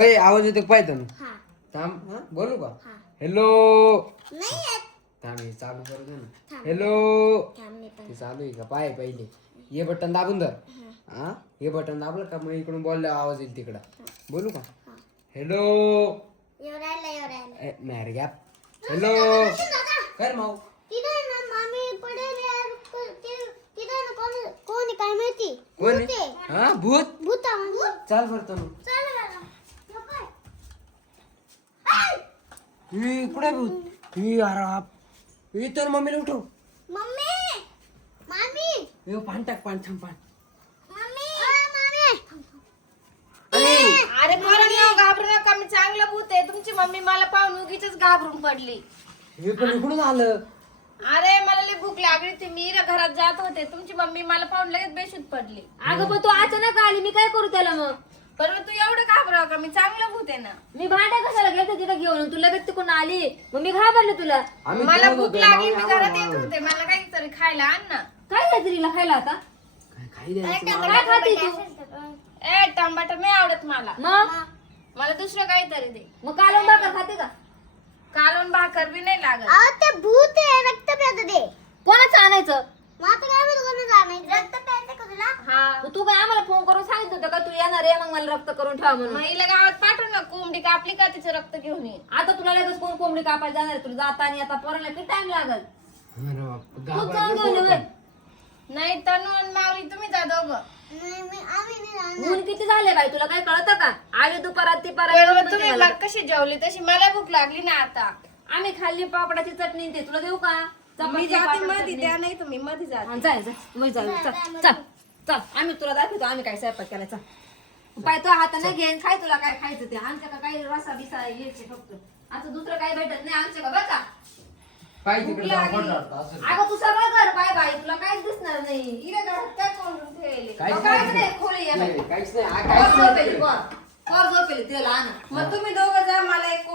आवाज येतो पाहिजे ना हा थांब बोलू का हा हॅलो नाही येत. थांब हे चालू करू दे ना थांब. हॅलो थांब मी पण. ते चालू आहे का पाय पहिले हे बटन दाबून धर हा. हा हे बटन दाबलं का मग इकडून बोलल्या आवाज येईल तिकडं बोलू का हा. हॅलो येऊ राहिला. नाही रे गॅप हॅलो कर माऊ तिथे ना मामी पडेल यार. तिथे ना कोण आहे काय माहिती. कोण भूत आहे? आहे. हा भूत भूता चाल बरं मग चल बरं. नको. ही कुठे भूत ही अरे ही तर मम्मीला उठव मम्मी मामी हे पान टाक पान थांब पान मम्मी मामी अरे अरे पोरांनो घाबरू नका मी चांगलं भूत आहे तुमची मम्मी मला पाहून उगीच घाबरून पडली हे पण इकडून आलं अरे मला लई भूक लागली होती मी घरात जात होते तुमची मम्मी मला पाहून लगेच बेशुद्ध पडली अगं पण तू अचानक आली मी काय करू त्याला मग पण तू एवढं घाबराव का मी चांगलं भूत आहे ना मी भांड्या कशाला गेलते तिथं घेऊन तू लगेच तिकडून आली मग मी घाबरले तुला आम्ही मला दोघं भूक होतो, लागली मामी मी घरात आम्हाला येत होते मला काहीतरी खायला आण ना काय द्यायचं तिला खायला आता काय खाई द्यायचं मला? काय खाते तू ए टमाटर नाही आवडत मला मग मला दुसरं काहीतरी दे मग कालवण भाकर खाते का कालून भाकर बी नाही लागत अहो ते भूत आहे रक्त प्यायचं ते. कोणाचं आणायचं मग आता काय माहिती कोणाचं आणायचं. रक्त प्यायचं का तुला? हा मग तू काय आम्हाला फोन करून सांगितलं होतं का तू येणार आहे मग मला रक्त करून ठेवा म्हणून मग हिला गावात पाठव ना कोंबडी कापली का तिचं रक्त घेऊन ये आता तुला लगेच कोण कोंबडी कापायला जाणार आहे? तुला जाता आणि आता पोराला किती टाइम लागल अरे बाप, तू घाबरायचं जाऊन नको घेऊन ये. पण. नाही तनू आणि माऊली तुम्ही जा दोघं नाही आम्ही नाही जाणार. ऊन किती झाले बाई तुला काय कळतं का आली दुपारात ती बरोबर परत तुम्ही बघ कशी जेवली तशी मला भूक लागली ना आता आम्ही खाल्ली पापडाची चटणी ते तुला देऊ का मी चपाती, जाते पापड, मध्ये चटणी. द्या नाही तुम्ही मध्ये जा हा, जाय जाय तुम्ही जाऊ चल चल चल आम्ही तुला दाखवतो आम्ही काय स्वयंपाक केला चल पाय तो हाताने घेऊन खाय तुला काय खायचं ते आमच्या का काही रसा बिसा यायचे फक्त आता दुसरं काही भेटत नाही आमच्या का बघा पाय तिकडे जाऊ, कोण राहतं असं? अगं तू सगळं कर बाय बाय तुला काहीच दिसणार नाही इकडे घरात काय कोंडून ठेवले काहीच काहीच नाही नाही खोली आहे बाई. नाही, काहीच नाही आ, वर काहीच झोपेली नाही वर झोपेली तिला आणा मग तुम्ही दोघं जा मला एक